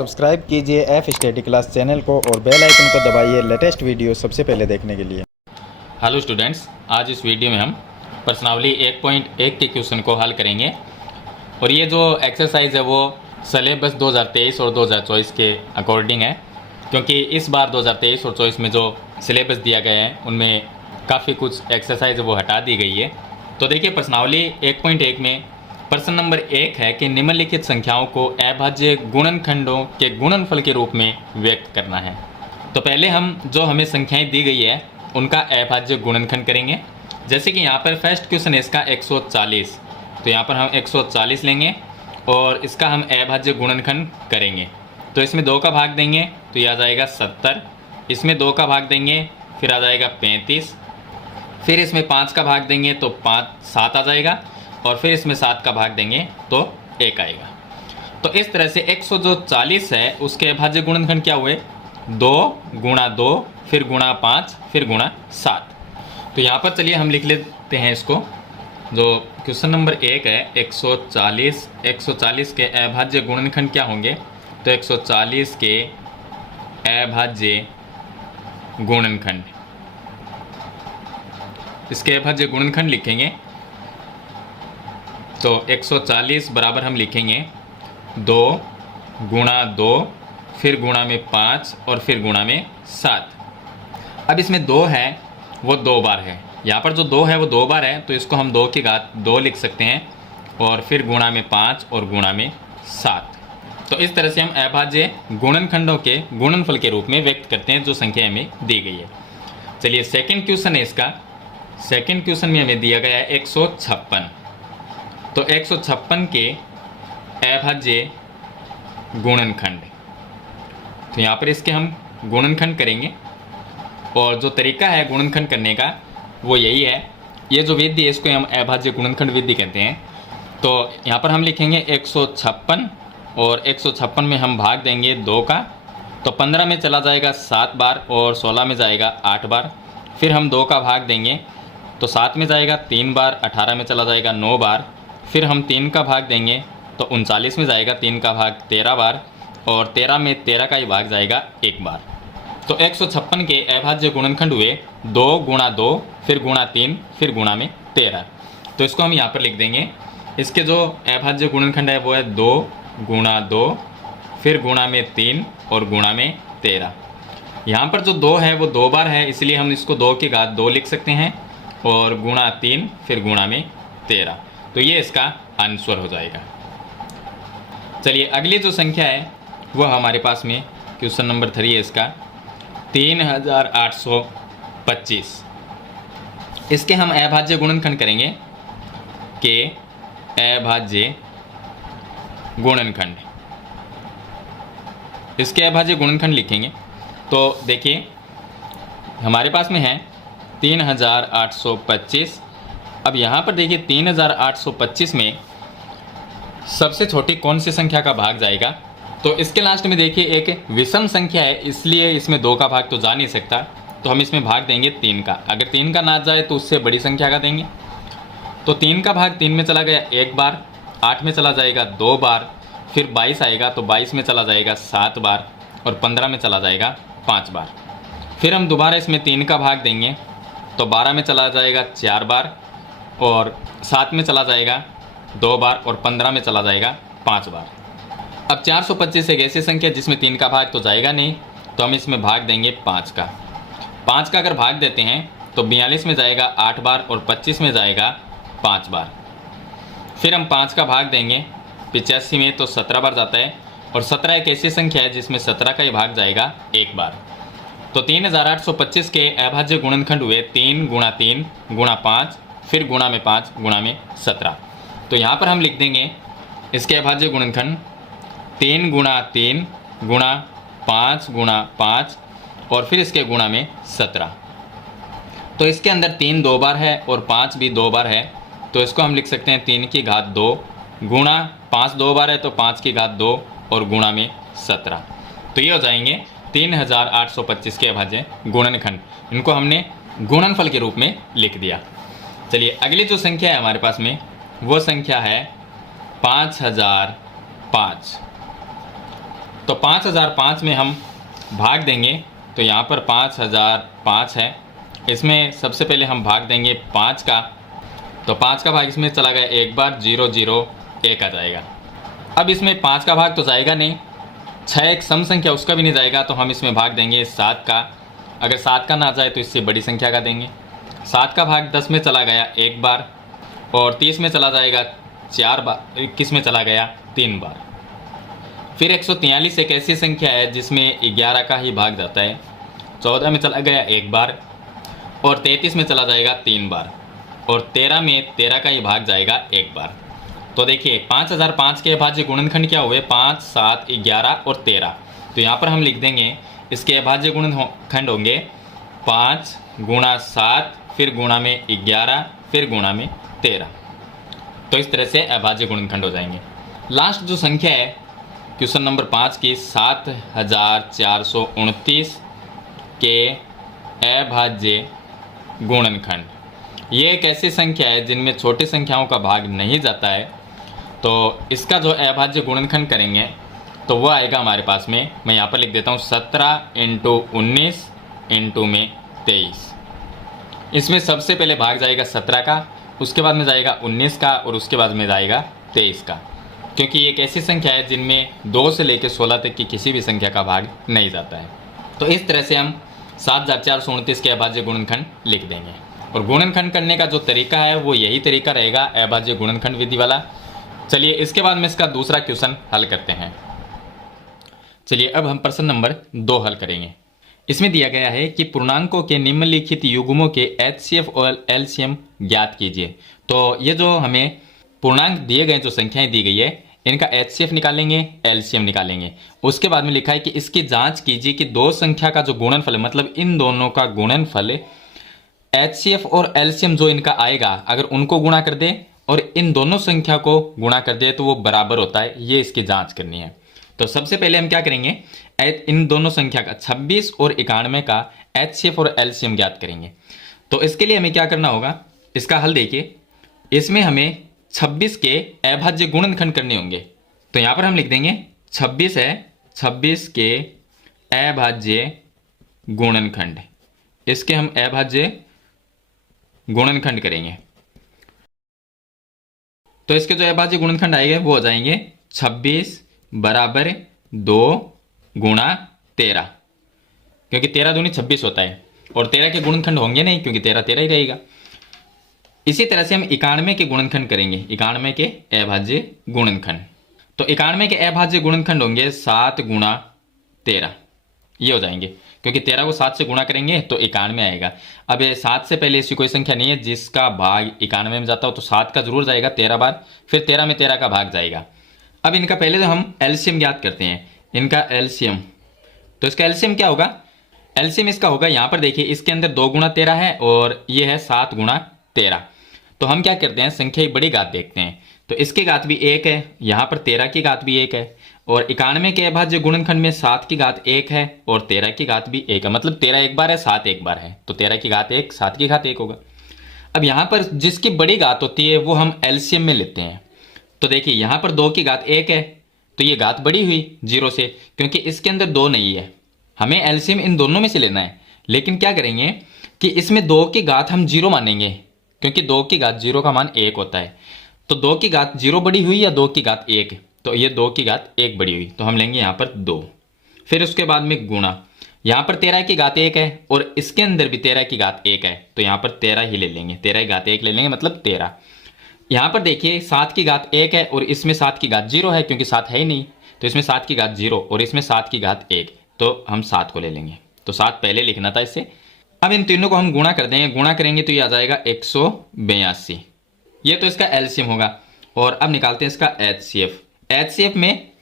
Subscribe कीजिए F study class channel को और बेल आइकन को दबाइए लेटेस्ट वीडियो सबसे पहले देखने के लिए। हेलो स्टूडेंट्स, आज इस वीडियो में हम प्रश्नावली 1.1 के क्वेश्चन को हल करेंगे और ये जो एक्सरसाइज है वो सिलेबस 2023 और 2024 के अकॉर्डिंग है, क्योंकि इस बार 2023 और 24 में जो सिलेबस दिया गया है उनमें काफ़ी कुछ एक्सरसाइज है वो हटा दी गई है। तो देखिए, प्रश्नावली 1.1 में प्रश्न नंबर 1 है कि निम्नलिखित संख्याओं को अभाज्य गुणनखंडों के गुणनफल के रूप में व्यक्त करना है। तो पहले हम जो हमें संख्याएं दी गई है उनका अभाज्य गुणनखंड करेंगे। जैसे कि यहाँ पर फर्स्ट क्वेश्चन है इसका 140, तो यहाँ पर हम 140 लेंगे और इसका हम अभाज्य गुणनखंड करेंगे। तो इसमें 2 का भाग देंगे तो ये आ जाएगा 70, इसमें 2 का भाग देंगे फिर आ जाएगा 35, फिर इसमें 5 का भाग देंगे तो 7 आ जाएगा और फिर इसमें 7 का भाग देंगे तो 1 आएगा। तो इस तरह से 140 है उसके अभाज्य गुणनखंड क्या हुए, 2 गुणा 2 फिर गुणा 5 फिर गुणा 7। तो यहाँ पर चलिए हम लिख लेते हैं इसको। जो क्वेश्चन नंबर 1 है 140 के अभाज्य गुणनखंड क्या होंगे, तो 140 के अभाज्य गुणनखंड, इसके अभाज्य गुणनखंड लिखेंगे। तो 140 बराबर हम लिखेंगे 2 गुणा 2 फिर गुणा में 5 और फिर गुणा में 7। अब इसमें 2 है वो 2 बार है, यहाँ पर जो 2 है वो 2 बार है तो इसको हम 2 की घात 2 लिख सकते हैं और फिर गुणा में 5 और गुणा में 7। तो इस तरह से हम अभाज्य गुणनखंडों के गुणनफल के रूप में व्यक्त करते हैं जो संख्या हमें दी गई है। चलिए सेकंड क्वेश्चन है इसका। सेकंड क्वेश्चन में हमें दिया गया है 156। तो 156 के अभाज्य गुणनखंड, तो यहाँ पर इसके हम गुणनखंड करेंगे और जो तरीका है गुणनखंड करने का वो यही है। ये जो विधि है इसको हम अभाज्य गुणनखंड विधि कहते हैं। तो यहाँ पर हम लिखेंगे 156 और 156 में हम भाग देंगे 2 का, तो 15 में चला जाएगा 7 बार और 16 में जाएगा 8 बार। फिर हम 2 का भाग देंगे तो 7 में जाएगा 3 बार, 18 में चला जाएगा 9 बार। फिर हम 3 का भाग देंगे तो 39 में जाएगा 3 का भाग 13 बार और 13 में 13 का ही भाग जाएगा 1 बार। तो 156 के अभाज्य गुणनखंड हुए 2 गुणा 2 फिर गुणा 3 फिर गुणा में 13। तो इसको हम यहाँ पर लिख देंगे। इसके जो अभाज्य गुणनखंड है वो है 2 गुणा 2 फिर गुणा में 3 और गुणा में 13। यहाँ पर जो 2 है वो 2 बार है, इसलिए हम इसको 2 की घात 2 लिख सकते हैं और गुणा 3 फिर गुणा में 13। तो ये इसका आंसर हो जाएगा। चलिए अगली जो संख्या है वो हमारे पास में क्वेश्चन नंबर 3 है इसका 3825। इसके हम अभाज्य गुणनखंड करेंगे के अभाज्य गुणनखंड, इसके अभाज्य गुणनखंड लिखेंगे। तो देखिए हमारे पास में है 3825। अब यहाँ पर देखिए 3825 में सबसे छोटी कौन सी संख्या का भाग जाएगा, तो इसके लास्ट में देखिए एक विषम संख्या है इसलिए इसमें 2 का भाग तो जा नहीं सकता, तो हम इसमें भाग देंगे 3 का। अगर 3 का ना जाए तो उससे बड़ी संख्या का देंगे। तो 3 का भाग 3 में चला गया 1 बार, 8 में चला जाएगा 2 बार, फिर 22 आएगा तो 22 में चला जाएगा 7 बार और 15 में चला जाएगा 5 बार। फिर हम दोबारा इसमें 3 का भाग देंगे तो 12 में चला जाएगा 4 बार और 7 में चला जाएगा 2 बार और 15 में चला जाएगा 5 बार। अब 425 एक ऐसी संख्या जिसमें 3 का भाग तो जाएगा नहीं, तो हम इसमें भाग देंगे 5 का। 5 का अगर भाग देते हैं तो 42 में जाएगा 8 बार और 25 में जाएगा 5 बार। फिर हम 5 का भाग देंगे 85 में तो 17 बार जाता है और 17 एक ऐसी संख्या है जिसमें 17 का ही भाग जाएगा 1 बार। तो 3825 के अभाज्य गुणनखंड हुए 3 गुणा 3 गुणा 5 फिर गुणा में 5 गुणा में 17। तो यहाँ पर हम लिख देंगे इसके अभाज्य गुणनखंड 3 गुणा 3 गुणा 5 गुणा 5 और फिर इसके गुणा में 17। तो इसके अंदर 3 2 बार है और 5 भी 2 बार है, तो इसको हम लिख सकते हैं 3 की घात 2 गुणा 5 2 बार है तो 5 की घात 2 और गुणा में 17। तो ये हो जाएंगे 3825 के अभाज्य गुणनखंड। इनको हमने गुणनफल के रूप में लिख दिया। चलिए अगली जो संख्या है हमारे पास में वो संख्या है 5005। तो 5005 में हम भाग देंगे, तो यहाँ पर 5005 है, इसमें सबसे पहले हम भाग देंगे 5 का, तो 5 का भाग इसमें चला गया एक बार, 0 0 1 आ जाएगा। अब इसमें 5 का भाग तो जाएगा नहीं, 6 एक सम संख्या उसका भी नहीं जाएगा, तो हम इसमें भाग देंगे 7 का। अगर 7 का ना जाए तो इससे बड़ी संख्या का देंगे। 7 का भाग 10 में चला गया एक बार, और 30 में चला जाएगा 4 बार, 21 में चला गया 3 बार। फिर 143 एक ऐसी संख्या है जिसमें 11 का ही भाग जाता है। 14 में चला गया एक बार, और 33 में चला जाएगा 3 बार, और 13 में 13 का ही भाग जाएगा एक बार। तो देखिए 5005 के अभाज्य गुणनखंड क्या हुए, 5 7 11 और 13। तो यहाँ पर हम लिख देंगे इसके अभाज्य गुणनखंड होंगे 5 गुणा 7 फिर गुणा में 11 फिर गुणा में 13। तो इस तरह से अभाज्य गुणनखंड हो जाएंगे। लास्ट जो संख्या है क्वेश्चन नंबर 5 की 7429 के अभाज्य गुणनखंड, ये एक ऐसी संख्या है जिनमें छोटी संख्याओं का भाग नहीं जाता है। तो इसका जो अभाज्य गुणनखंड करेंगे तो वह आएगा हमारे पास में, मैं यहाँ पर लिख देता हूँ 17 × 19 × में 23। इसमें सबसे पहले भाग जाएगा 17 का, उसके बाद में जाएगा 19 का, और उसके बाद में जाएगा 23 का, क्योंकि ये एक ऐसी संख्या है जिनमें 2 से लेकर 16 तक की किसी भी संख्या का भाग नहीं जाता है। तो इस तरह से हम 7429 के अभाज्य गुणनखंड लिख देंगे। और गुणनखंड करने का जो तरीका है वो यही तरीका रहेगा अभाज्य गुणनखंड विधि वाला। चलिए इसके बाद में इसका दूसरा क्वेश्चन हल करते हैं। चलिए अब हम प्रश्न नंबर 2 हल करेंगे। इसमें दिया गया है कि पूर्णांकों के निम्नलिखित युग्मों के HCF और LCM ज्ञात कीजिए। तो ये जो हमें पूर्णांक दिए गए, जो संख्याएं दी गई है, इनका HCF निकालेंगे, LCM निकालेंगे। उसके बाद में लिखा है कि इसकी जांच कीजिए कि दो संख्या का जो गुणनफल है, मतलब इन दोनों का गुणनफल HCF और LCM जो इनका आएगा, अगर उनको गुणा कर दे और इन दोनों संख्या को गुणा कर दे तो वो बराबर होता है। ये इसकी जांच करनी है। तो सबसे पहले हम क्या करेंगे, इन दोनों संख्या का 26 और 91 का HCF और LCM ज्ञात करेंगे। तो इसके लिए हमें क्या करना होगा, इसका हल देखिए। इसमें हमें 26 के अभाज्य गुणनखंड करने होंगे। तो यहाँ पर हम लिख देंगे 26 है, 26 के अभाज्य गुणनखंड, इसके हम अभाज्य गुणनखंड करेंगे। तो इसके जो अभाज्य गुणनखंड आएंगे वो हो जाएंगे 26 बराबर 2 गुणा 13, क्योंकि 13 दूनी 26 होता है, और 13 के गुणनखंड होंगे नहीं क्योंकि 13 13 ही रहेगा। इसी तरह से हम 91 के गुणनखंड करेंगे, 91 के अभाज्य गुणनखंड। तो 91 के अभाज्य गुणनखंड होंगे 7 गुणा 13, ये हो जाएंगे, क्योंकि 13 को 7 से गुणा करेंगे तो 91 आएगा। अब 7 से पहले ऐसी कोई संख्या नहीं है जिसका भाग 91 में जाता हो, तो 7 का जरूर जाएगा 13 बार, फिर 13 में 13 का भाग जाएगा। अब इनका पहले तो हम एलसीएम ज्ञात करते हैं, इनका एलसीएम। तो इसका एलसीएम क्या होगा, एलसीएम इसका होगा, यहाँ पर देखिए इसके अंदर 2 गुणा 13 है और ये है 7 गुणा 13। तो हम क्या करते हैं, संख्या की बड़ी घात देखते हैं। तो इसकी घात भी 1 है, यहाँ पर 13 की घात भी 1 है, और 91 के अभाज्य गुणनखंड में 7 की घात 1 है और 13 की घात भी 1 है, मतलब 13 एक बार है, 7 एक बार है, तो 13 की घात 1, 7 की घात 1 होगा। अब यहाँ पर जिसकी बड़ी घात होती है वो हम एलसीएम में लेते हैं। तो देखिए यहाँ पर 2 की घात 1 है, तो ये घात बड़ी हुई 0 से, क्योंकि इसके अंदर 2 नहीं है। हमें एलसीएम इन दोनों में से लेना है, लेकिन क्या करेंगे कि इसमें 2 की घात हम 0 मानेंगे, क्योंकि 2 की घात 0 का मान 1 होता है। तो 2 की घात 0 बड़ी हुई या 2 की घात 1, तो ये 2 की घात 1 बड़ी हुई, तो हम लेंगे यहाँ पर 2। फिर उसके बाद में गुणा, यहाँ पर 13 की घात 1 है और इसके अंदर भी 13 की घात 1 है, तो यहाँ पर 13 ही ले लेंगे, 13 की घात 1 ले लेंगे, मतलब 13। यहाँ पर देखिए 7 की घात 1 है और इसमें 7 की घात 0 है, क्योंकि 7 है ही नहीं, तो इसमें 7 की घात 0 और इसमें 7 की घात 1, तो हम 7 को ले लेंगे। तो 7 पहले लिखना था इससे। अब इन तीनों को हम गुणा कर देंगे, गुणा करेंगे तो ये आ जाएगा 182, ये तो इसका एलसीएम होगा। और अब निकालते हैं इसका एचसीएफ। एचसीएफ में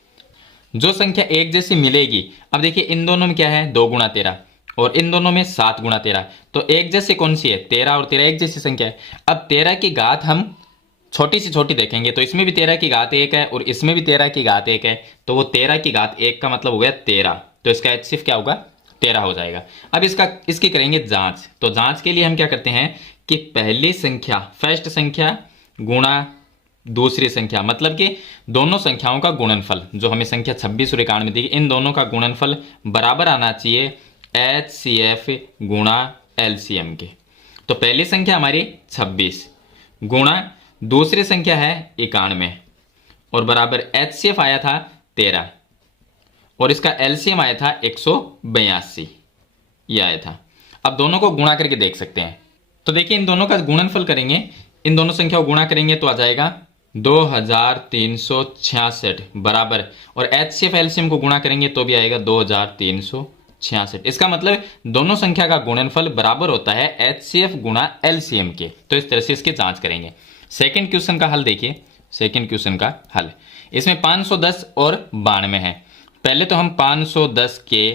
जो संख्या एक जैसी मिलेगी, अब देखिए इन दोनों में क्या है, 2 गुणा 13 और इन दोनों में 7 गुणा 13, तो एक जैसी कौन सी है, 13 और 13 एक जैसी संख्या है। अब 13 की घात हम छोटी से छोटी देखेंगे, तो इसमें भी 13 की घात 1 है और इसमें भी 13 की घात 1 है, तो वो 13 की घात 1 का मतलब हो गया 13, तो इसका एचसीएफ क्या होगा, 13 हो जाएगा। अब इसकी करेंगे जांच। तो जांच के लिए हम क्या करते हैं कि पहली संख्या, फर्स्ट संख्या गुणा दूसरी संख्या, मतलब कि दोनों संख्याओं का गुणनफल, जो हमें संख्या 26 और 91 दी, इन दोनों का गुणनफल बराबर आना चाहिए HCF गुणा LCM के। तो पहली संख्या हमारी 26 गुणा दूसरी संख्या है 91 और बराबर HCF आया था 13 और इसका LCM आया था 182, ये आया था। अब दोनों को गुणा करके देख सकते हैं। तो देखिए इन दोनों का गुणनफल करेंगे, इन दोनों संख्याओं को गुणा करेंगे तो आ जाएगा 2366 बराबर, और HCF LCM को गुणा करेंगे तो भी आएगा 2366। इसका मतलब दोनों संख्या का गुणनफल बराबर होता है HCF गुणा LCM के। तो इस तरह से इसकी जांच करेंगे। सेकंड क्वेश्चन का हल देखिए, सेकंड क्वेश्चन का हल, इसमें 510 और 92 है। पहले तो हम 510 के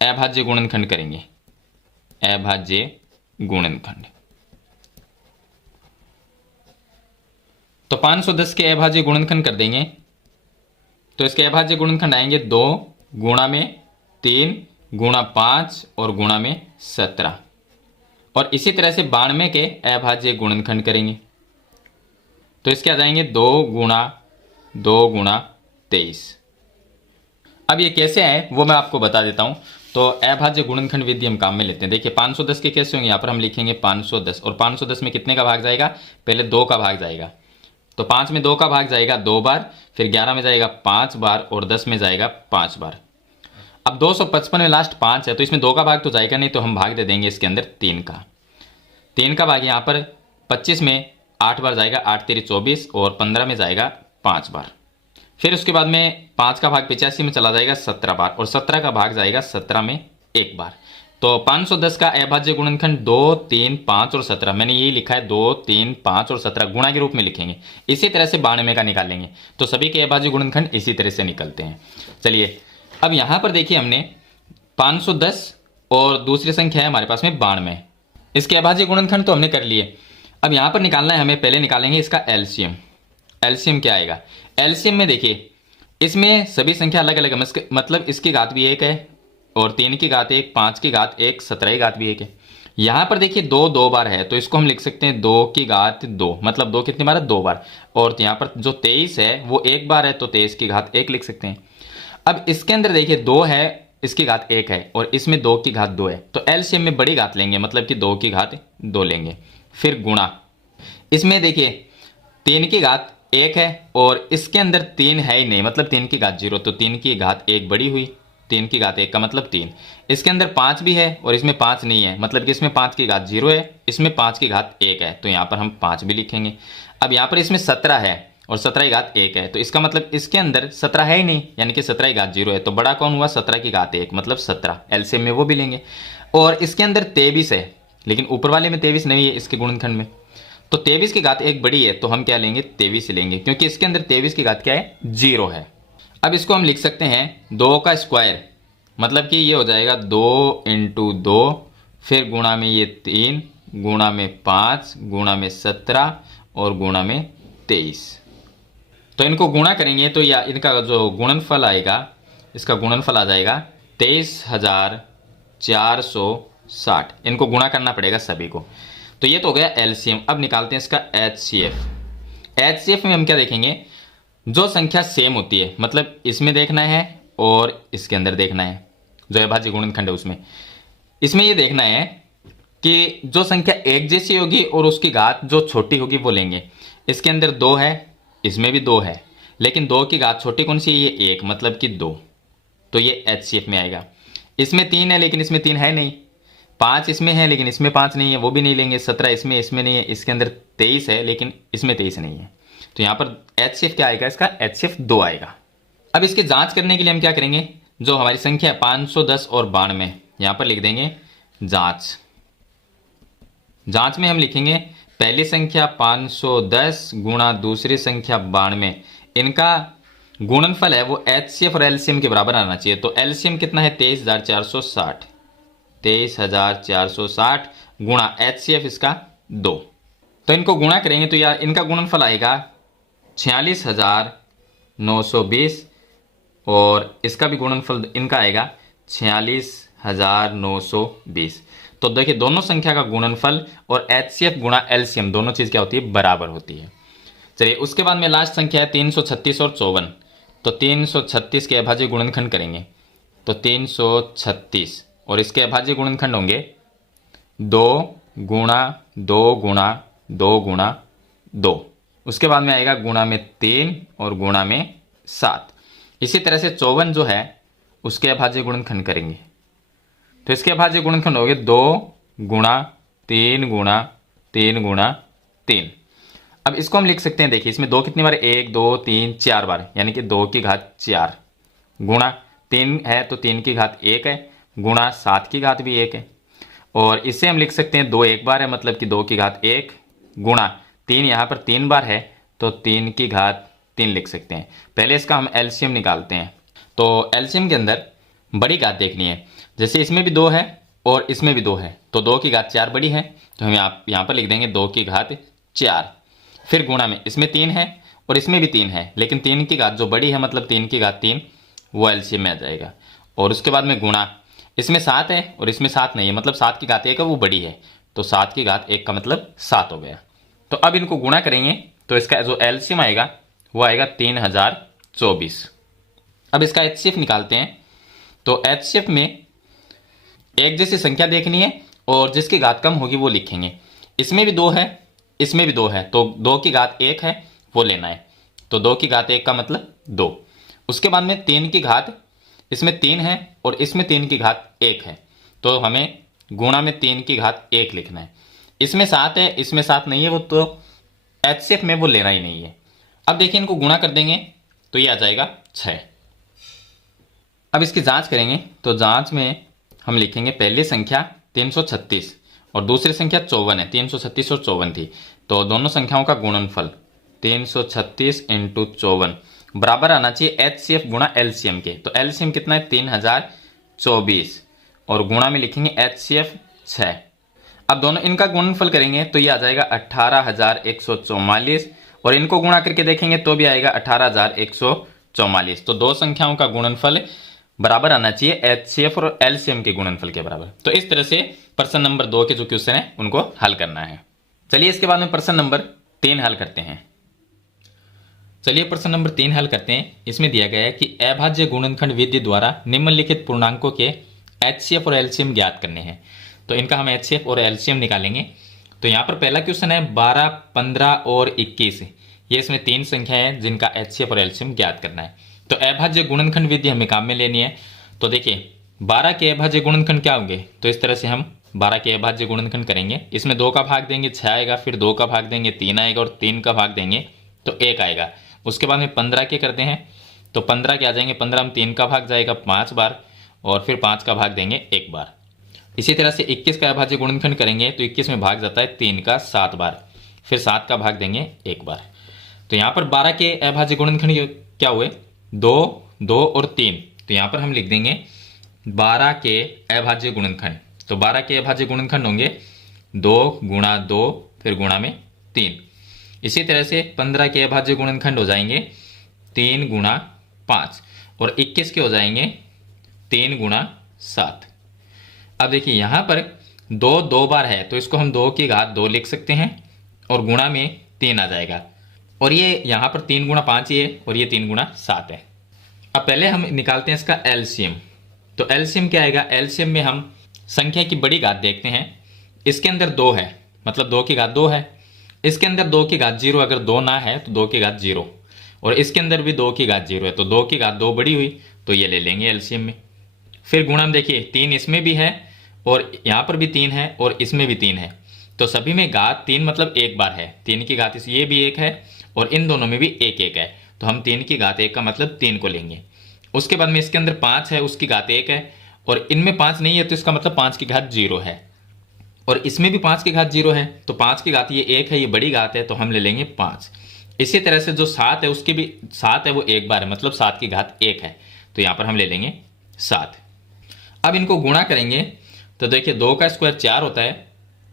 अभाज्य गुणनखंड करेंगे, अभाज्य गुणनखंड। तो 510 के अभाज्य गुणनखंड कर देंगे तो इसके अभाज्य गुणनखंड आएंगे 2 गुणा में 3 गुणा 5 और गुणा में 17, और इसी तरह से 92 के अभाज्य गुणनखंड करेंगे तो इसके आ जाएंगे 2 गुणा 23। अब ये कैसे है वो मैं आपको बता देता हूं। तो अभाज्य गुणनखंड विधि हम काम में लेते हैं। देखिए 510 के कैसे होंगे, यहां पर हम लिखेंगे 510 और 510 में कितने का भाग जाएगा, पहले 2 का भाग जाएगा, तो 5 में 2 का भाग जाएगा 2 बार, फिर 11 में जाएगा 5 बार और 10 में जाएगा 5 बार। अब 255 में लास्ट 5 है तो इसमें 2 का भाग तो जाएगा नहीं, तो हम भाग दे देंगे इसके अंदर 3 का। 3 का भाग यहाँ पर 25 में 8 बार जाएगा, 8 तेरी 24, और 15 में जाएगा 5 बार। फिर उसके बाद में 5 का भाग 85 में चला जाएगा 17 बार, और 17 का भाग जाएगा 17 में 1 बार। तो 510 का अभाज्य गुणनखंड 2, 3, 5 और 17, मैंने यही लिखा है 2, 3, 5 और 17 गुणा के रूप में लिखेंगे। इसी तरह से 92 का निकालेंगे तो सभी के अभाज्य गुणनखंड इसी तरह से निकलते हैं। चलिए अब यहां पर देखिए हमने 510 और दूसरी संख्या है हमारे पास में 92, इसके अभाज्य गुणनखंड तो हमने कर लिए। अब यहां पर निकालना है हमें, पहले निकालेंगे इसका LCM। LCM क्या आएगा, LCM में देखिए इसमें सभी संख्या अलग अलग है, मतलब इसकी घात भी 1 है और 3 की घात 1, 5 की घात 1, 17 की घात भी 1 है। यहां पर देखिए 2 बार है तो इसको हम लिख सकते हैं 2 की घात 2, मतलब 2 कितनी बार है, 2 बार। और यहाँ पर जो 23 है वो 1 बार है तो 23 की घात 1 लिख सकते हैं। अब इसके अंदर देखिए 2 है, इसकी घात 1 है और इसमें 2 की घात 2 है, तो LCM में बड़ी घात लेंगे, मतलब कि 2 की घात 2 लेंगे। फिर गुणा, इसमें देखिए 3 की घात 1 है और इसके अंदर 3 है ही नहीं, मतलब 3 की घात 0, तो 3 की घात 1 बड़ी हुई, 3 की घात 1 का मतलब 3। इसके अंदर 5 भी है और इसमें 5 नहीं है, मतलब कि इसमें 5 की घात 0 है, इसमें 5 की घात 1 है, तो यहाँ पर हम 5 भी लिखेंगे। अब यहाँ पर इसमें 17 है और 17 की घात 1 है, तो इसका मतलब इसके अंदर 17 है ही नहीं, यानी कि 17 की घात 0 है, तो बड़ा कौन हुआ, 17 की घात 1, मतलब 17। LCM में वो भी लेंगे। और इसके अंदर 23 है, लेकिन ऊपर वाले में 23 नहीं है इसके गुणनखंड में, तो 23 की घात 1 बड़ी है, तो हम क्या लेंगे, 23 लेंगे, क्योंकि इसके अंदर 23 की घात क्या है, 0 है। अब इसको हम लिख सकते हैं 2 का स्क्वायर, मतलब कि ये हो जाएगा 2 × 2, फिर गुणा में ये 3, गुणा में 5, गुणा में 17 और गुणा में 23। तो इनको गुणा करेंगे तो या इनका जो गुणनफल आएगा, इसका गुणनफल आ जाएगा 23,460। इनको गुणा करना पड़ेगा सभी को। तो ये तो हो गया LCM। अब निकालते हैं इसका HCF। HCF में हम क्या देखेंगे, जो संख्या सेम होती है, मतलब इसमें देखना है और इसके अंदर देखना है, जो अभाज्य गुणनखंड है उसमें, इसमें ये देखना है कि जो संख्या एक जैसी होगी और उसकी घात जो छोटी होगी वो लेंगे। इसके अंदर 2 है, इसमें भी 2 है, लेकिन 2 की घात छोटी कौन सी है, ये 1, मतलब कि 2, तो ये HCF में आएगा। इसमें 3 है लेकिन इसमें 3 है नहीं, 5 इसमें है लेकिन इसमें 5 नहीं है, वो भी नहीं लेंगे। 17 इसमें नहीं है, इसके अंदर 23 है लेकिन इसमें 23 नहीं है, तो यहाँ पर HCF क्या आएगा, इसका HCF 2 आएगा। अब इसकी जांच करने के लिए हम क्या करेंगे, जो हमारी संख्या है 510 और 92, यहाँ पर लिख देंगे जांच। जांच में हम लिखेंगे पहली संख्या 510 गुणा दूसरी संख्या 92, इनका गुणनफल है वो HCF और LCM के बराबर आना चाहिए। तो LCM कितना है, 23,460, 23,460 गुणा HCF इसका 2। तो इनको गुणा करेंगे तो यार इनका गुणनफल आएगा 46,920 और इसका भी गुणनफल इनका आएगा 46,920। तो देखिए दोनों संख्या का गुणनफल और HCF गुणा LCM दोनों चीज क्या होती है, बराबर होती है। चलिए उसके बाद में लास्ट संख्या है 336 और 54। तो 336 के अभाज्य गुणनखंड करेंगे, तो 336 और इसके अभाज्य गुणनखंड होंगे 2 गुणा 2 गुणा 2 गुणा 2। उसके बाद में आएगा गुणा में 3 और गुणा में 7। इसी तरह से 54 जो है उसके अभाज्य गुणनखंड करेंगे, तो इसके अभाज्य गुणनखंड हो गए 2 गुणा 3 गुणा 3 गुणा 3। अब इसको हम लिख सकते हैं, देखिए इसमें 2 कितनी बार, 1 2 3 4 बार, यानी कि 2 की घात 4 गुणा 3 है तो 3 की घात 1 है, गुणा 7 की घात भी 1 है। और इससे हम लिख सकते हैं 2 एक बार है, मतलब कि 2 की घात 1 गुणा 3 यहाँ पर 3 बार है तो 3 की घात 3 लिख सकते हैं। पहले इसका हम एलसीएम निकालते हैं। तो एलसीएम के अंदर बड़ी घात देखनी है, जैसे इसमें भी 2 है और इसमें भी 2 है, तो 2 की घात 4 बड़ी है, तो हम यहाँ पर लिख देंगे 2 की घात 4। फिर गुणा में इसमें 3 है और इसमें भी 3 है, लेकिन 3 की घात जो बड़ी है मतलब 3 की घात 3 वो एलसीएम में आ जाएगा। और उसके बाद में गुणा, इसमें 7 है और इसमें 7 नहीं है, मतलब 7 की घात 1 है वो बड़ी है, तो 7 की घात 1 का मतलब 7 हो गया। तो अब इनको गुणा करेंगे तो इसका जो एलसीएम आएगा वो आएगा 3024। अब इसका एचसीएफ निकालते हैं। तो एचसीएफ में एक जैसी संख्या देखनी है और जिसकी घात कम होगी वो लिखेंगे। इसमें भी 2 है, इसमें भी 2 है, तो 2 की घात 1 है वो लेना है, तो 2 की घात 1 का मतलब 2। उसके बाद में 3 की घात, इसमें 3 है और इसमें 3 की घात 1 है, तो हमें गुणा में 3 की घात 1 लिखना है। इसमें 7 है, इसमें 7 नहीं है, वो तो एचसीएफ में वो लेना ही नहीं है। अब देखिए इनको गुणा कर देंगे तो ये आ जाएगा 6। अब इसकी जांच करेंगे, तो जांच में हम लिखेंगे पहली संख्या 336 और दूसरी संख्या 54 है, 336 और 54 थी, तो दोनों संख्याओं का गुणनफल 336 इंटू 54 बराबर आना चाहिए एचसीएफ गुणा एलसीएम के। तो एलसीएम कितना है 3024 और गुणा में लिखेंगे एचसीएफ 6। अब दोनों इनका गुणनफल करेंगे तो ये आ जाएगा 18144 और इनको गुणा करके देखेंगे तो भी आएगा 18144। तो दो संख्याओं का गुणनफल बराबर आना चाहिए एचसीएफ और एलसीएम के गुणनफल के बराबर। तो इस तरह से प्रश्न नंबर 2 के जो क्वेश्चन है उनको हल करना है। चलिए इसके बाद में प्रश्न नंबर 3 हल करते हैं। चलिए प्रश्न नंबर 3 हल करते हैं। इसमें दिया गया है कि अभाज्य गुणनखंड विधि द्वारा निम्नलिखित पूर्णांकों के एचसीएफ और एलसीएम ज्ञात करने हैं। तो इनका हम एचसीएफ और एलसीएम निकालेंगे। तो यहाँ पर पहला क्वेश्चन है 12, 15 और 21, ये इसमें 3 संख्या है जिनका एचसीएफ और एलसीएम ज्ञात करना है। तो अभाज्य गुणनखंड विधि हमें काम में लेनी है। तो देखिए 12 के अभाज्य गुणनखंड क्या होंगे, तो इस तरह से हम 12 के अभाज्य गुणनखंड करेंगे। इसमें 2 का भाग देंगे 6 आएगा, फिर 2 का भाग देंगे 3 आएगा और 3 का भाग देंगे तो 1 आएगा। उसके बाद में 15 के करते हैं, तो 15 के आ जाएंगे 15 में 3 का भाग जाएगा 5 बार और फिर 5 का भाग देंगे 1 बार। इसी तरह से 21 का अभाज्य गुणनखंड करेंगे तो 21 में भाग जाता है 3 का 7 बार, फिर 7 का भाग देंगे 1 बार। तो यहाँ पर 12 के अभाज्य गुणनखंड क्या हुए 2, 2 और 3, तो यहाँ पर हम लिख देंगे 12 के अभाज्य गुणनखंड। तो 12 के अभाज्य गुणनखंड होंगे 2 गुणा 2 फिर गुणा में 3। इसी तरह से 15 के अभाज्य गुणनखंड हो जाएंगे 3 गुणा 5 और 21 के हो जाएंगे 3 गुणा 7। अब देखिए यहाँ पर 2 2 बार है तो इसको हम 2 की घात 2 लिख सकते हैं और गुणा में 3 आ जाएगा। और ये यहाँ पर 3 गुणा 5 ही है और ये 3 गुणा 7 है। अब पहले हम निकालते हैं इसका एलसीएम। तो एलसीएम क्या आएगा, एलसीएम में हम संख्या की बड़ी घात देखते हैं। इसके अंदर 2 है मतलब 2 की घात 2 है, इसके अंदर 2 की घात 0, अगर 2 ना है तो 2 की घात 0 और इसके अंदर भी 2 की घात 0 है, तो 2 की घात 2 बड़ी हुई तो ये ले लेंगे एलसीएम में। फिर गुणा में देखिए 3 इसमें भी है और यहाँ पर भी 3 है और इसमें भी 3 है, तो सभी में घात 3 मतलब 1 बार है। 3 की घात ये भी 1 है और इन दोनों में भी 1 1 है, तो हम 3 की घात 1 का मतलब 3 को लेंगे। उसके बाद में इसके अंदर 5 है उसकी घात 1 है और इनमें 5 नहीं है तो इसका मतलब 5 की घात 0 है और इसमें भी 5 की घात 0 है, तो 5 की घात ये 1 है, ये बड़ी घात है तो हम ले लेंगे 5। इसी तरह से जो 7 है उसकी भी 7 है वो 1 बार है मतलब 7 की घात 1 है, तो यहाँ पर हम ले लेंगे 7। अब इनको गुणा करेंगे तो देखिए 2 का स्क्वायर 4 होता है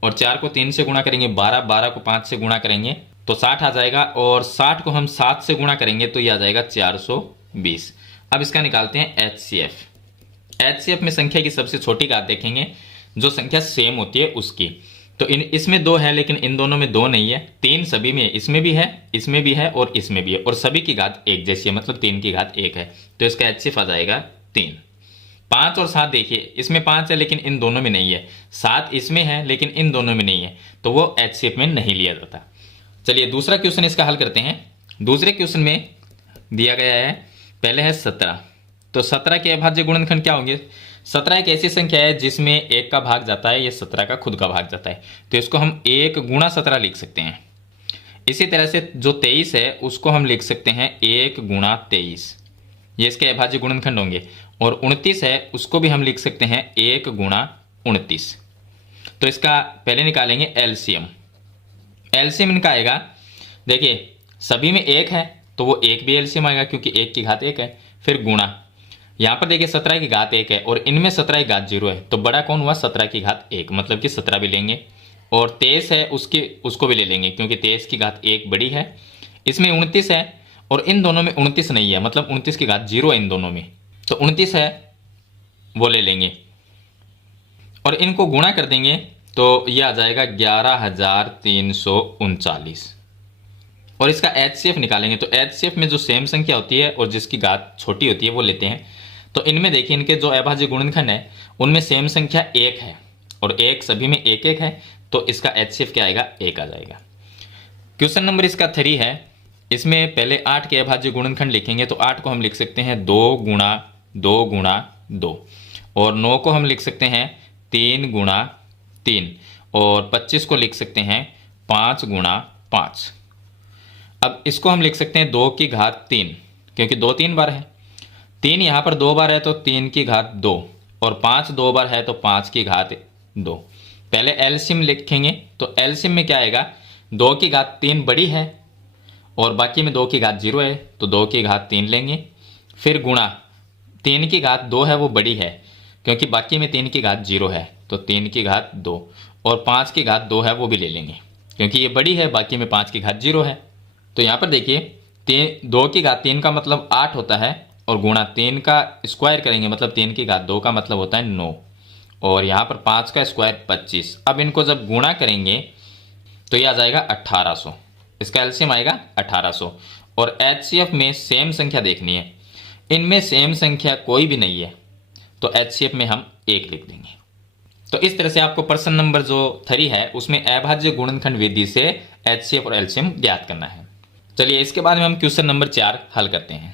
और 4 को 3 से गुणा करेंगे 12, 12 को 5 से गुणा करेंगे तो 60 आ जाएगा और 60 को हम 7 से गुणा करेंगे तो ये आ जाएगा 420। अब इसका निकालते हैं एचसीएफ। एचसीएफ में संख्या की सबसे छोटी घात देखेंगे, जो संख्या सेम होती है उसकी। तो इसमें 2 है लेकिन इन दोनों में 2 नहीं है। 3 सभी में, इसमें भी है, इसमें भी है और इसमें भी है, और सभी की घात 1 जैसी है, मतलब 3 की घात 1 है। तो इसका HCF आ जाएगा 3। 5 और 7 देखिए, इसमें 5 है लेकिन इन दोनों में नहीं है, 7 इसमें है लेकिन इन दोनों में नहीं है, तो वो HCF में नहीं लिया जाता। चलिए दूसरा क्वेश्चन इसका हल करते हैं। दूसरे क्वेश्चन में दिया गया है, पहले है 17। तो 17 के अभाज्य गुणनखंड क्या होंगे? 17 एक ऐसी संख्या है जिसमें 1 का भाग जाता है, ये 17 का खुद का भाग जाता है, तो इसको हम 1 गुणा 17 लिख सकते हैं। इसी तरह से जो 23 है उसको हम लिख सकते हैं 1 गुणा 23, ये इसके अभाज्य गुणनखंड होंगे। और 29 है उसको भी हम लिख सकते हैं 1 गुणा 29। तो इसका पहले निकालेंगे एलसीएम। एलसीएम इनका आएगा, देखिए सभी में 1 है तो वो 1 भी एलसीएम आएगा क्योंकि 1 की घात 1 है। फिर गुणा, यहाँ पर देखिए 17 की घात 1 है और इनमें 17 की घात 0 है, तो बड़ा कौन हुआ? 17 की घात 1, मतलब कि 17 भी लेंगे। और 23 है उसको भी ले लेंगे क्योंकि 23 की घात 1 बड़ी है। इसमें 29 है और इन दोनों में 29 नहीं है, मतलब 29 की घात 0 है इन दोनों में, तो 29 है वो ले लेंगे और इनको गुणा कर देंगे तो ये आ जाएगा 11,339। और इसका HCF निकालेंगे तो HCF में जो सेम संख्या होती है और जिसकी घात छोटी होती है वो लेते हैं। तो इनमें देखिए इनके जो अभाज्य गुणनखंड है उनमें सेम संख्या 1 है और 1 सभी में 1 है, तो इसका HCF क्या आएगा? 1 आ जाएगा। क्वेश्चन नंबर इसका 3 है। इसमें पहले 8 के अभाज्य गुणनखंड लिखेंगे, तो 8 को हम लिख सकते हैं 2 गुणा 2 गुणा 2, और 9 को हम लिख सकते हैं 3 गुणा 3, और 25 को लिख सकते हैं 5 गुणा 5। अब इसको हम लिख सकते हैं 2 की घात 3, क्योंकि 2 3 बार है, 3 यहाँ पर 2 बार है तो 3 की घात 2, और 5 2 बार है तो 5 की घात 2। पहले एलसीएम लिखेंगे तो एलसीएम में क्या आएगा? 2 की घात 3 बड़ी है और बाकी में 2 की घात 0 है, तो 2 की घात 3 लेंगे। फिर गुणा, 3 की घात 2 है वो बड़ी है क्योंकि बाकी में 3 की घात 0 है, तो 3 की घात 2, और 5 की घात 2 है वो भी ले लेंगे क्योंकि ये बड़ी है, बाकी में 5 की घात 0 है। तो यहाँ पर देखिए 2 की घात 3 का मतलब 8 होता है, और गुणा 3 का स्क्वायर करेंगे मतलब 3 की घात 2 का मतलब होता है 9, और यहाँ पर 5 का स्क्वायर 25। अब इनको जब गुणा करेंगे तो ये आ जाएगा 1800, इसका एलसीएम आएगा 1800। और HCF में सेम संख्या देखनी है, इनमें सेम संख्या कोई भी नहीं है, तो HCF में हम 1 लिख देंगे। तो इस तरह से आपको प्रश्न नंबर जो 3 है उसमें अभाज्य गुणनखंड विधि से HCF और एलसीएम ज्ञात करना है। चलिए इसके बाद में हम क्वेश्चन नंबर 4 हल करते हैं।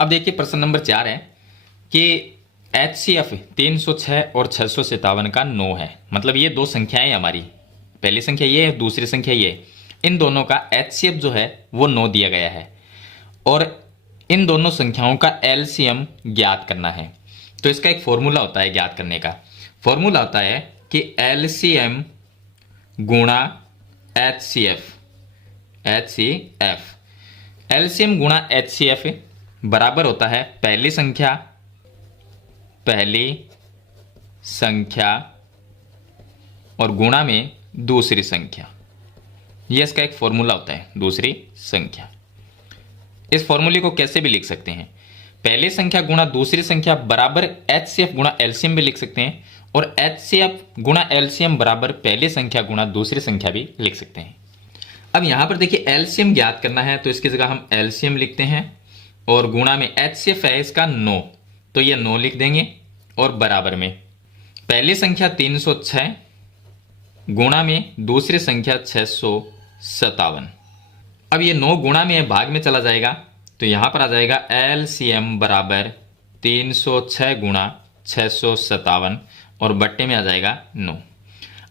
अब देखिए प्रश्न नंबर 4 है कि HCF 306 और 657 का 9 है, मतलब ये 2 संख्याएं हमारी, पहली संख्या ये है, दूसरी संख्या ये, इन दोनों का HCF जो है वो 9 दिया गया है और इन दोनों संख्याओं का LCM ज्ञात करना है। तो इसका एक फॉर्मूला होता है ज्ञात करने का, फॉर्मूला होता है कि LCM गुणा HCF, LCM गुणा HCF बराबर होता है पहली संख्या और गुणा में दूसरी संख्या, यह इसका एक फॉर्मूला होता है, दूसरी संख्या। इस फॉर्मूले को कैसे भी लिख सकते हैं, पहली संख्या गुणा दूसरी संख्या बराबर HCF गुणा LCM भी लिख सकते हैं, और HCF गुणा LCM बराबर पहली संख्या गुणा दूसरी संख्या भी लिख सकते हैं। अब यहां पर देखिए LCM ज्ञात करना है तो इसकी जगह हम LCM लिखते हैं, और गुणा में HCF है इसका 9, तो ये 9 लिख देंगे, और बराबर में पहली संख्या 306 गुणा में दूसरी संख्या 657। अब ये 9 गुणा में भाग में चला जाएगा तो यहां पर आ जाएगा LCM बराबर 306 गुणा 657 और बट्टे में आ जाएगा 9।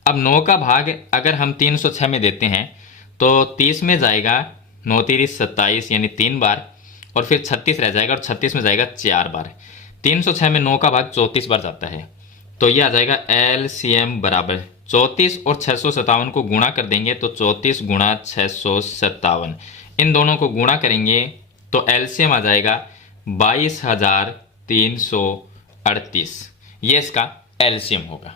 अब 9 का भाग अगर हम 306 में देते हैं तो 30 में जाएगा, 9 30 27 यानी 3 बार, और फिर 36 रह जाएगा और 36 में जाएगा 4 बार। 306 में 9 का भाग 34 बार जाता है, तो ये आ जाएगा LCM बराबर 34 और 657 को गुणा कर देंगे तो 34 गुणा 657, इन दोनों को गुणा करेंगे तो LCM आ जाएगा 22,338, ये इसका LCM होगा।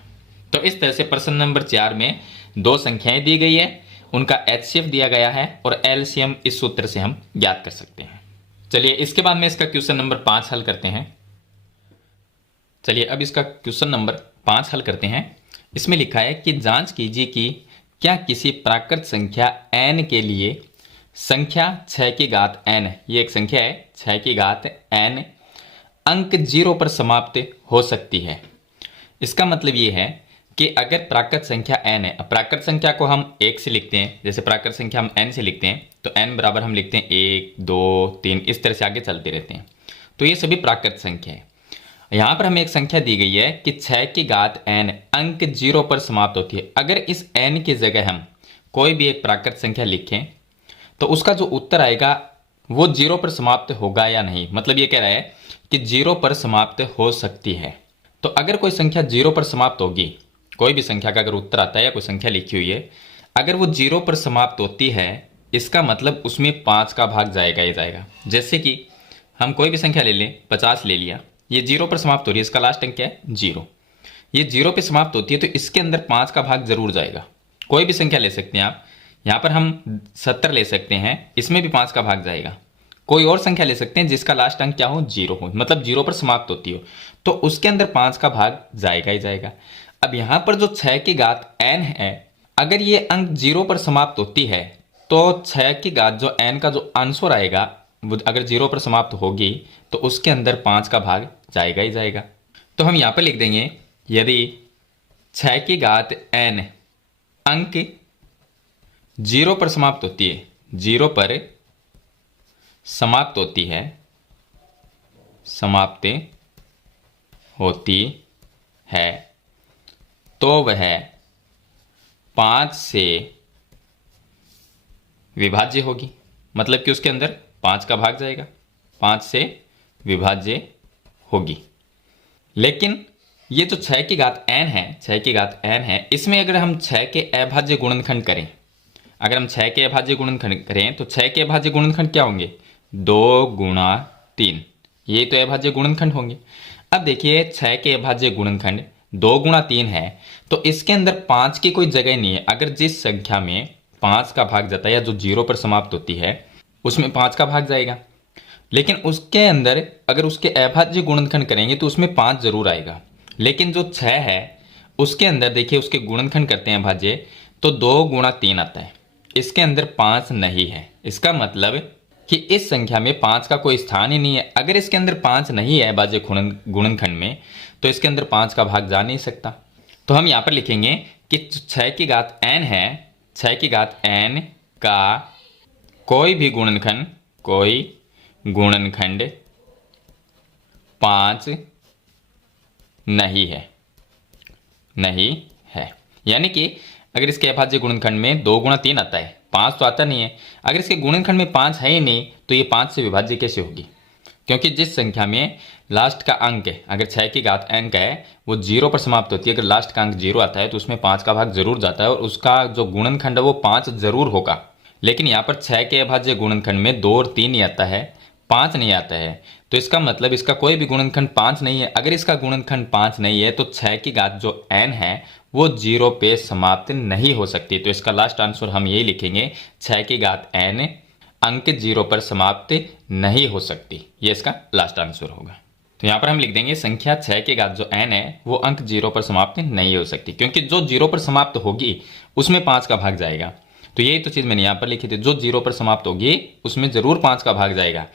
तो इस तरह से प्रश्न नंबर 4 में 2 संख्याएं दी गई है, उनका HCF दिया गया है और LCM इस सूत्र से हम ज्ञात कर सकते हैं। चलिए इसके बाद में इसका क्वेश्चन नंबर 5 हल करते हैं। चलिए अब इसका क्वेश्चन नंबर 5 हल करते हैं। इसमें लिखा है कि जांच कीजिए कि क्या किसी प्राकृत संख्या n के लिए संख्या 6 की घात n, ये एक संख्या है 6 की घात n, अंक 0 पर समाप्त हो सकती है। इसका मतलब ये है कि अगर प्राकृत संख्या n है, अब प्राकृत संख्या को हम 1 से लिखते हैं, जैसे प्राकृत संख्या हम n से लिखते हैं तो n बराबर हम लिखते हैं 1 2 3, इस तरह से आगे चलते रहते हैं। तो ये सभी प्राकृत संख्या है। यहाँ पर हमें एक संख्या दी गई है कि 6 की घात n अंक 0 पर समाप्त होती है। अगर इस n की जगह हम कोई भी एक प्राकृत संख्या लिखें तो उसका जो उत्तर आएगा वो 0 पर समाप्त होगा या नहीं। मतलब ये कह रहा है कि 0 पर समाप्त हो सकती है। तो अगर कोई संख्या 0 पर समाप्त होगी, कोई भी संख्या का अगर उत्तर आता है या कोई संख्या लिखी हुई है, अगर वो 0 पर समाप्त होती है, इसका मतलब उसमें 5 का भाग जाएगा ही जाएगा। जैसे कि हम कोई भी संख्या ले लें, 50 ले लिया, ये 0 पर समाप्त हो रही है, इसका लास्ट अंक क्या है 0। ये 0 पे समाप्त होती है तो इसके अंदर 5 का भाग जरूर जाएगा। कोई भी संख्या ले सकते हैं आप, यहाँ पर हम 70 ले सकते हैं, इसमें भी 5 का भाग जाएगा। कोई और संख्या ले सकते हैं जिसका लास्ट अंक क्या हो 0 हो, मतलब 0 पर समाप्त होती हो, तो उसके अंदर 5 का भाग जाएगा ही जाएगा। अब यहाँ पर जो 6 की घात n है, अगर ये अंक 0 पर समाप्त होती है तो 6 की घात जो n का जो आंसर आएगा वो अगर 0 पर समाप्त होगी तो उसके अंदर 5 का भाग जाएगा ही जाएगा। तो हम यहाँ पर लिख देंगे यदि 6 की घात n अंक 0 पर समाप्त होती है, 0 पर समाप्त होती है, समाप्त होती है, तो वह 5 से विभाज्य होगी। मतलब कि उसके अंदर 5 का भाग जाएगा, 5 से विभाज्य होगी। लेकिन ये जो 6 की घात n है, 6 की घात n है, इसमें अगर हम 6 के अभाज्य गुणनखंड करें, अगर हम 6 के अभाज्य गुणनखंड करें तो 6 के अभाज्य गुणनखंड क्या होंगे 2 गुणा 3, ये तो अभाज्य गुणनखंड होंगे। अब देखिए 6 के अभाज्य गुणनखंड 2 गुणा 3 है तो इसके अंदर 5 की कोई जगह नहीं है। अगर जिस संख्या में 5 का भाग जाता है या जो 0 पर समाप्त होती है उसमें 5 का भाग जाएगा, लेकिन उसके अंदर अगर उसके अभाज्य गुणनखंड करेंगे तो उसमें 5 जरूर आएगा। लेकिन जो 6 है उसके अंदर देखिए उसके गुणनखंड करते हैं अभाज्य तो 2 गुणा 3 आता है, इसके अंदर 5 नहीं है। इसका मतलब कि इस संख्या में 5 का कोई स्थान ही नहीं है। अगर इसके अंदर 5 नहीं है अभाज्य गुणनखंड में तो इसके अंदर 5 का भाग जा नहीं सकता। तो हम यहाँ पर लिखेंगे कि 6 की घात n है, 6 की घात n का कोई भी गुणनखंड, कोई गुणनखंड 5 नहीं है, नहीं है। यानी कि अगर इसके अभाज्य गुणनखंड में 2 गुणा 3 आता है, 5 तो आता नहीं है। अगर इसके गुणनखंड में 5 है ही नहीं तो ये 5 से विभाज्य कैसे होगी? क्योंकि जिस संख्या में लास्ट का अंक है, अगर 6 की घात n का है वो 0 पर समाप्त होती है, अगर लास्ट का अंक 0 आता है तो उसमें 5 का भाग जरूर जाता है और उसका जो गुणनखंड है वो 5 जरूर होगा। लेकिन यहाँ पर 6 के अभाज्य गुणनखंड में 2 और 3 ही आता है, 5 नहीं आता है। तो इसका मतलब इसका कोई भी गुणनखंड 5 नहीं है। अगर इसका गुणनखंड 5 नहीं है तो 6 की घात जो n है वो 0 पे समाप्त नहीं हो सकती। तो इसका लास्ट आंसर हम यही लिखेंगे 6 की घात n अंक 0 पर समाप्त नहीं हो सकती, ये इसका लास्ट आंसर होगा। तो यहाँ पर हम लिख देंगे संख्या 6 की घात जो n है वो अंक 0 पर समाप्त नहीं हो सकती, क्योंकि जो 0 पर समाप्त होगी उसमें 5 का भाग जाएगा। तो यही तो चीज़ मैंने यहाँ पर लिखी थी, जो 0 पर समाप्त होगी उसमें जरूर 5 का भाग जाएगा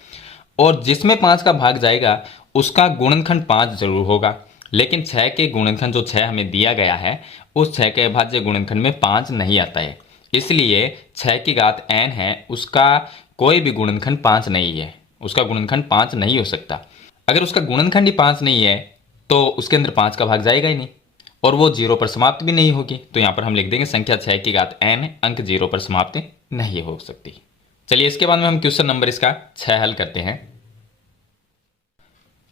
और जिसमें 5 का भाग जाएगा उसका गुणनखंड 5 जरूर होगा। लेकिन 6 के गुणनखंड जो 6 हमें दिया गया है उस 6 के अभाज्य गुणनखंड में 5 नहीं आता है, इसलिए 6 की घात n है उसका कोई भी गुणनखंड 5 नहीं है, उसका गुणनखंड 5 नहीं हो सकता। अगर उसका गुणनखंड ही 5 नहीं है तो उसके अंदर 5 का भाग जाएगा ही नहीं और वो 0 पर समाप्त भी नहीं होगी। तो यहाँ पर हम लिख देंगे संख्या 6 की घात n अंक 0 पर समाप्त नहीं हो सकती। चलिए इसके बाद में हम क्वेश्चन नंबर इसका 6 हल करते हैं।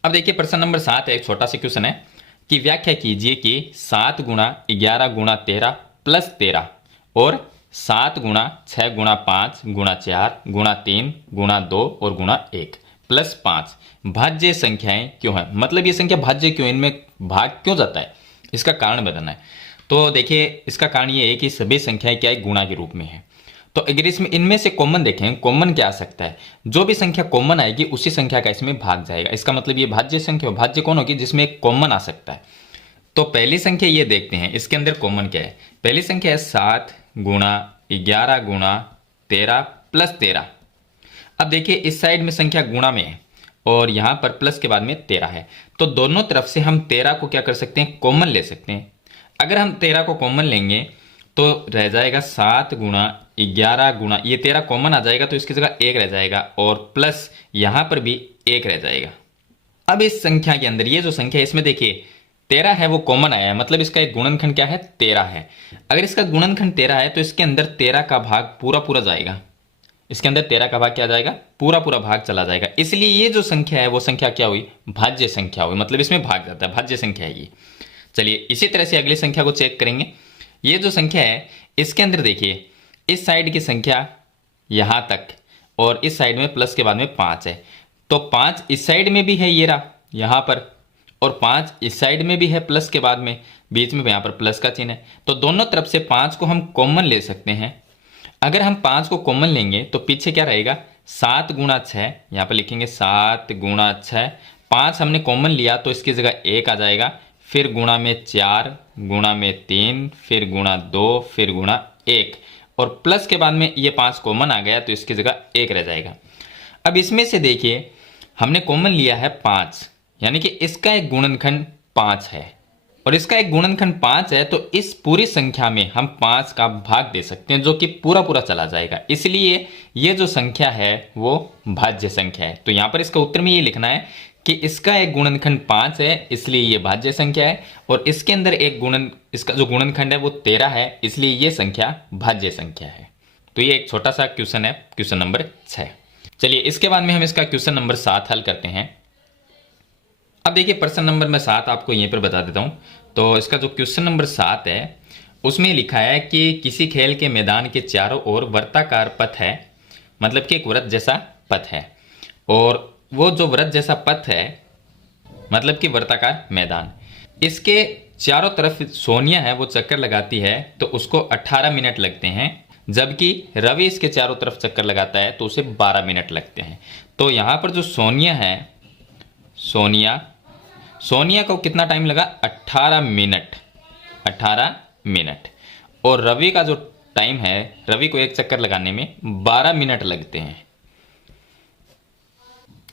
अब देखिए प्रश्न नंबर 7 है, एक छोटा सा क्वेश्चन है कि व्याख्या कीजिए कि 7 गुणा 11 गुणा 13 प्लस 13 और 7 गुणा 6 गुणा 5 गुणा 4 गुणा 3 गुणा 2 और गुणा 1 प्लस 5 भाज्य संख्याएं क्यों हैं। मतलब ये संख्या भाज्य क्यों, इनमें भाग क्यों जाता है, इसका कारण बताना है। तो देखिए इसका कारण ये है कि सभी संख्याएं क्या है गुणा के रूप में है। तो अगर इसमें इनमें से कॉमन देखें, कॉमन क्या आ सकता है, जो भी संख्या कॉमन आएगी उसी संख्या का इसमें भाग जाएगा। इसका मतलब ये भाज्य संख्या, भाज्य कौन होगी जिसमें एक कॉमन आ सकता है। तो पहली संख्या ये देखते हैं इसके अंदर कॉमन क्या है। पहली संख्या है 7 गुणा 11 गुणा 13 प्लस 13। अब देखिए इस साइड में संख्या गुणा में है और यहां पर प्लस के बाद में 13 है, तो दोनों तरफ से हम 13 को क्या कर सकते हैं, कॉमन ले सकते हैं। अगर हम 13 को कॉमन लेंगे तो रह जाएगा 7 गुणा 11 गुणा, ये 13 कॉमन आ जाएगा तो इसकी जगह 1 रह जाएगा और प्लस यहां पर भी 1 रह जाएगा। अब इस संख्या के अंदर ये जो संख्या है इसमें देखिए 13 है वो कॉमन आया है, मतलब इसका एक गुणनखंड क्या है, 13 है। अगर इसका गुणनखंड 13 है तो इसके अंदर 13 का भाग पूरा पूरा जाएगा, इसके अंदर 13 का भाग क्या जाएगा, पूरा पूरा भाग चला जाएगा। इसलिए ये जो संख्या है वो संख्या क्या हुई, भाज्य संख्या हुई, मतलब इसमें भाग जाता है, भाज्य संख्या है ये। चलिए इसी तरह से अगली संख्या को चेक करेंगे। ये जो संख्या है इसके अंदर देखिए इस साइड की संख्या यहां तक और इस साइड में प्लस के बाद में 5 है, तो 5 इस साइड में भी है ये रहा यहां पर, और 5 इस साइड में भी है प्लस के बाद में, बीच में यहां पर प्लस का चिन्ह है, तो दोनों तरफ से 5 को हम कॉमन ले सकते हैं। अगर हम 5 को कॉमन लेंगे तो पीछे क्या रहेगा, 7 गुणा 6, यहां पर लिखेंगे 7 गुणा 6। 5 हमने कॉमन लिया तो इसकी जगह 1 आ जाएगा, फिर गुणा में 4 गुणा में 3 फिर गुणा 2 फिर गुणा 1 और प्लस के बाद में ये 5 कॉमन आ गया तो इसकी जगह 1 रह जाएगा। अब इसमें से देखिए हमने कॉमन लिया है 5, यानी कि इसका एक गुणनखंड 5 है और इसका एक गुणनखंड 5 है, तो इस पूरी संख्या में हम 5 का भाग दे सकते हैं जो कि पूरा पूरा चला जाएगा। इसलिए ये जो संख्या है वो भाज्य संख्या है। तो यहां पर इसका उत्तर में ये लिखना है कि इसका एक गुणनखंड 5 है इसलिए ये भाज्य संख्या है, और इसके अंदर एक इसका जो गुणनखंड है वो 13 है इसलिए ये संख्या भाज्य संख्या है। तो ये एक छोटा सा क्वेश्चन है, क्वेश्चन नंबर 6। चलिए इसके बाद में हम इसका क्वेश्चन नंबर 7 हल करते हैं। अब देखिए प्रश्न नंबर मैं 7 आपको यहीं पर बता देता हूं। तो इसका जो क्वेश्चन नंबर 7 है उसमें लिखा है कि किसी खेल के मैदान के चारों ओर वृत्ताकार पथ है, मतलब कि एक वृत्त जैसा पथ है, और वो जो वृत्त जैसा पथ है मतलब कि वृत्ताकार मैदान, इसके चारों तरफ सोनिया है वो चक्कर लगाती है तो उसको 18 मिनट लगते हैं, जबकि रवि इसके चारों तरफ चक्कर लगाता है तो उसे 12 मिनट लगते हैं। तो यहाँ पर जो सोनिया है, सोनिया को कितना टाइम लगा, 18 मिनट, और रवि का जो टाइम है, रवि को एक चक्कर लगाने में 12 मिनट लगते हैं।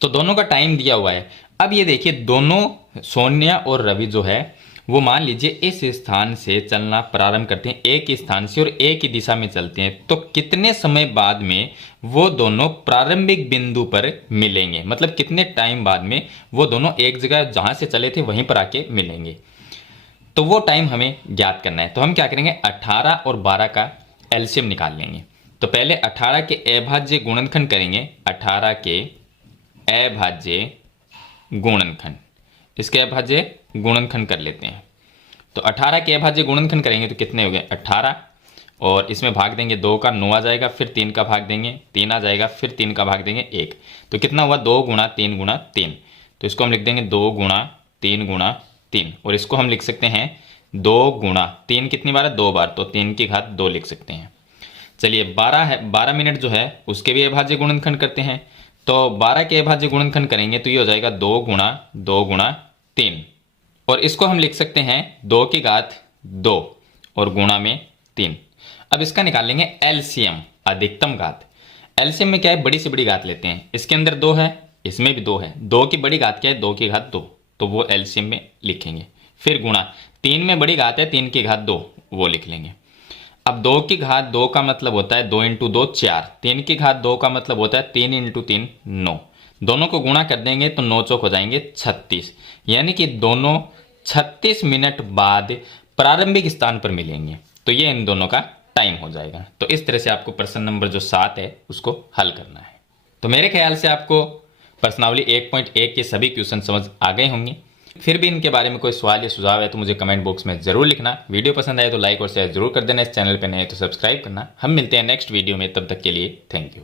तो दोनों का टाइम दिया हुआ है। अब ये देखिए दोनों सोनिया और रवि जो है वो मान लीजिए इस स्थान से चलना प्रारंभ करते हैं, एक ही स्थान से और एक ही दिशा में चलते हैं, तो कितने समय बाद में वो दोनों प्रारंभिक बिंदु पर मिलेंगे, मतलब कितने टाइम बाद में वो दोनों एक जगह जहां से चले थे वहीं पर आके मिलेंगे। तो वो टाइम हमें ज्ञात करना है। तो हम क्या करेंगे, 18 और 12 का एलसीएम निकाल लेंगे। तो पहले 18 के अभाज्य गुणनखंड करेंगे, 18 के अभाज्य गुणनखंड, इसके अभाज्य गुणनखंड कर लेते हैं। तो 18 के अभाज्य गुणनखंड करेंगे तो कितने हो गए, 18, और इसमें भाग देंगे 2 का 9 आ जाएगा, फिर 3 का भाग देंगे 3 आ जाएगा, फिर 3 का भाग देंगे 1, तो कितना हुआ 2 गुणा 3 गुणा 3। तो इसको हम लिख देंगे 2 गुणा 3 गुणा 3, और इसको हम लिख सकते हैं 2 गुणा 3 कितनी बार है, 2 बार, तो 3 की घात 2 लिख सकते हैं। चलिए 12 है, 12 मिनट जो है उसके भी अभाज्य गुणनखंड करते हैं। तो 12 के अभाज्य गुणनखंड करेंगे तो ये हो जाएगा 2 गुणा 3, और इसको हम लिख सकते हैं 2 की घात 2 और गुणा में 3। अब इसका निकालेंगे एलसीएम, अधिकतम घात। एलसीएम में क्या है, बड़ी से बड़ी घात लेते हैं, इसके अंदर 2 है इसमें भी 2 है, 2 की बड़ी घात क्या है, 2 की घात 2, तो वो एलसीएम में लिखेंगे। फिर गुणा 3 में बड़ी घात है 3 की घात 2, वो लिख लेंगे। अब 2 की घात 2 का मतलब होता है 2 × 2 4, 3 की घात 2 का मतलब होता है 3 × 3 9, दोनों को गुणा कर देंगे तो 9 चौक हो जाएंगे 36, यानी कि दोनों 36 मिनट बाद प्रारंभिक स्थान पर मिलेंगे। तो ये इन दोनों का टाइम हो जाएगा। तो इस तरह से आपको प्रश्न नंबर जो 7 है उसको हल करना है। तो मेरे ख्याल से आपको प्रश्नावली 1.1 के सभी क्वेश्चन समझ आ गए होंगे। फिर भी इनके बारे में कोई सवाल या सुझाव है तो मुझे कमेंट बॉक्स में जरूर लिखना। वीडियो पसंद आए तो लाइक और शेयर जरूर कर देना। इस चैनल पर नए तो सब्सक्राइब करना। हम मिलते हैं नेक्स्ट वीडियो में, तब तक के लिए थैंक यू।